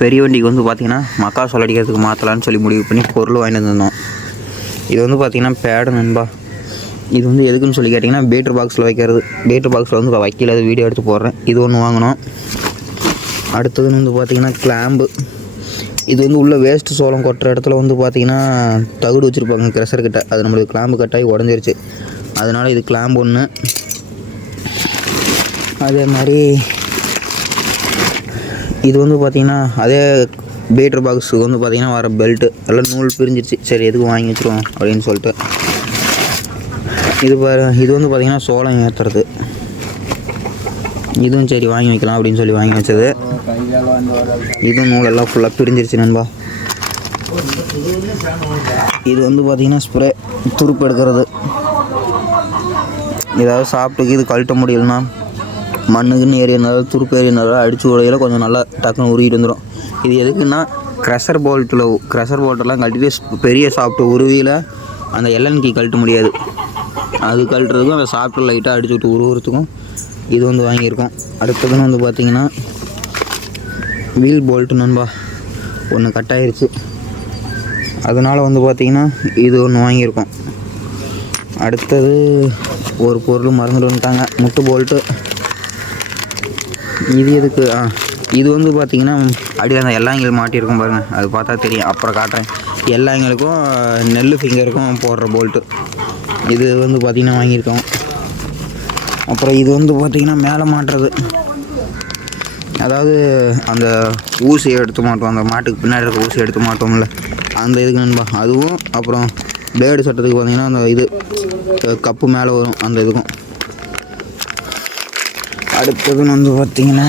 பெரிய வண்டிக்கு வந்து பார்த்தீங்கன்னா மக்கா சோளம் அடிக்கிறதுக்கு மாற்றலான்னு சொல்லி முடிவு பண்ணி பொருள் வாங்கிட்டு வந்திருந்தோம். இது வந்து பார்த்திங்கன்னா பேடு நண்பா. இது வந்து எதுக்குன்னு சொல்லி கேட்டிங்கன்னா பேட்ரி பாக்ஸில் வைக்கிறது. பேட்ரி பாக்ஸில் வந்து வைக்கல அது வீடியோ எடுத்து போடுறேன். இது ஒன்று வாங்கினோம். அடுத்ததுன்னு வந்து பார்த்திங்கன்னா கிளாம்பு இது வந்து உள்ள வேஸ்ட் சோளம் கொட்டுற இடத்துல வந்து பார்த்திங்கன்னா தகுடு வச்சுருப்பாங்க க்ரெஷர் கிட்ட. அது நம்மளுக்கு கிளாம்பு கட்டாகி உடஞ்சிருச்சு. அதனால் இது கிளாம்பு ஒன்று அதே மாதிரி இது வந்து பார்த்தீங்கன்னா அதே பீட்ரு பாக்ஸுக்கு வந்து பார்த்தீங்கன்னா வர பெல்ட்டு எல்லாம் நூல் பிரிஞ்சிருச்சு. சரி எதுக்கு வாங்கி வச்சிருவோம் அப்படின்னு சொல்லிட்டு. இது பாரு இது வந்து பார்த்தீங்கன்னா சோளம் ஏற்றுறது இதுவும் சரி வாங்கி வைக்கலாம் அப்படின்னு சொல்லி வாங்கி வச்சது. இதுவும் நூலெல்லாம் ஃபுல்லாக பிரிஞ்சிருச்சு நண்பா. இது வந்து பார்த்தீங்கன்னா ஸ்ப்ரே துருப்பு எடுக்கிறது. ஏதாவது சாப்பிட்டுக்கு இது கழட்ட முடியலன்னா மண்ணுக்குன்னு ஏறினால துருப்பு ஏறினால அடிச்சு உடையில கொஞ்சம் நல்லா டக்குன்னு உருகிட்டு வந்துடும் இது எதுக்குன்னா க்ரெஷர் போல்ட்டில் க்ரெஷர் போல்ட்டெல்லாம் கழட்டிட்டு பெரிய சாப்பிட்டு உருவியில் அந்த எல்என்கி கழட்ட முடியாது. அது கழட்டுறதுக்கும் அந்த சாப்பிட்டு லைட்டாக அடிச்சு விட்டு உருவுறதுக்கும் இது வந்து வாங்கியிருக்கோம். அடுத்ததுன்னு வந்து பார்த்தீங்கன்னா வீல் போல்ட்டு நண்பா ஒன்று கட் ஆயிடுச்சு அதனால் வந்து பார்த்தீங்கன்னா இது ஒன்று வாங்கியிருக்கோம். அடுத்தது ஒரு பொருள் மறந்துட்டு வந்துட்டாங்க. முட்டு போல்ட்டு இது எதுக்கு? ஆ இது வந்து பார்த்திங்கன்னா அப்படியே அந்த எல்லாங்கள் மாட்டியிருக்கும் பாருங்கள் அது பார்த்தா தெரியும். அப்புறம் காட்டுறேன். எல்லாங்களுக்கும் நெல் ஃபிங்கருக்கும் போடுற போல்ட்டு இது வந்து பார்த்திங்கன்னா வாங்கியிருக்கோம். அப்புறம் இது வந்து பார்த்திங்கன்னா மேலே மாட்டுறது. அதாவது அந்த ஊசி எடுத்து மாட்டோம் அந்த மாட்டுக்கு பின்னாடி இருக்க ஊசி எடுத்து மாட்டோம்ல அந்த இதுக்கு நண்பா. அதுவும் அப்புறம் பிளேடு சட்டத்துக்கு பார்த்தீங்கன்னா அந்த இது கப்பு மேலே வரும் அந்த இதுக்கும். அடுத்ததுன்னு வந்து பார்த்தீங்கன்னா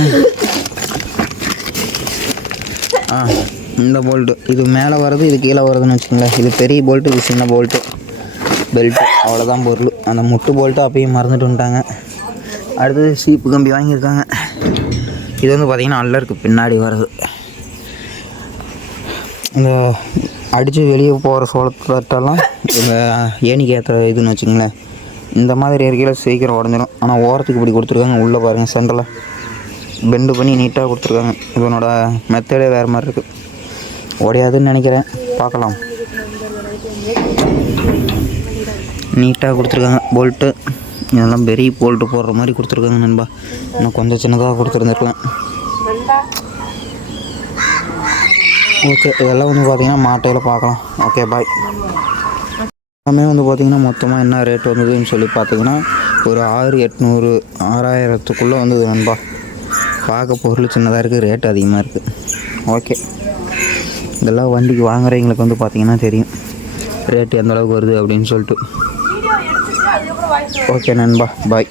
ஆ இந்த போல்ட்டு இது மேலே வர்றது இது கீழே வர்றதுன்னு வச்சுக்கோங்களேன். இது பெரிய போல்ட்டு இது சின்ன போல்ட்டு பெல்ட்டு அவ்வளோதான் பொருள். அந்த முட்டு போல்ட்டு அப்பயும் மறந்துட்டு வந்துட்டாங்க. அடுத்தது சீப்பு கம்பி வாங்கியிருக்காங்க. இது வந்து பார்த்திங்கன்னா அல்லருக்கு பின்னாடி வருது இந்த அடித்து வெளியே போகிற சோளத்தட்டெல்லாம் இந்த ஏணிக்கு ஏற்றுற இதுன்னு வச்சுங்களேன் இந்த மாதிரி இருக்கையில் சீக்கிரம் உடஞ்சிடும் ஆனால் ஓரத்துக்கு இப்படி கொடுத்துருக்காங்க. உள்ளே பாருங்கள் சென்டரில் பெண்டு பண்ணி நீட்டாக கொடுத்துருக்காங்க. இதனோட மெத்தடே வேறு மாதிரி இருக்குது உடையாதுன்னு நினைக்கிறேன். பார்க்கலாம். நீட்டாக கொடுத்துருக்காங்க. போல்ட்டு இதெல்லாம் பெரிய போல்ட்டு போடுற மாதிரி கொடுத்துருக்காங்க நண்பா. இன்னும் கொஞ்சம் சின்னதாக கொடுத்துருந்துருக்கலாம். ஓகே இதெல்லாம் வந்து பார்த்தீங்கன்னா மாட்டையில் பார்க்கலாம். ஓகே பாய் எல்லாமே வந்து பார்த்தீங்கன்னா மொத்தமாக என்ன ரேட் வந்ததுன்னு சொல்லி பார்த்தீங்கன்னா ஒரு ஆறு எட்நூறு ஆறாயிரத்துக்குள்ளே வந்தது நண்பா. பார்க்க பொருள் சின்னதாக இருக்குது ரேட் அதிகமாக இருக்குது ஓகே இதெல்லாம் வண்டிக்கு வாங்குறவங்களுக்கு வந்து பார்த்தீங்கன்னா தெரியும். ரேட் எந்தளவுக்கு வருது அப்படின்னு சொல்லிட்டு. ஓகே நண்பா பாய்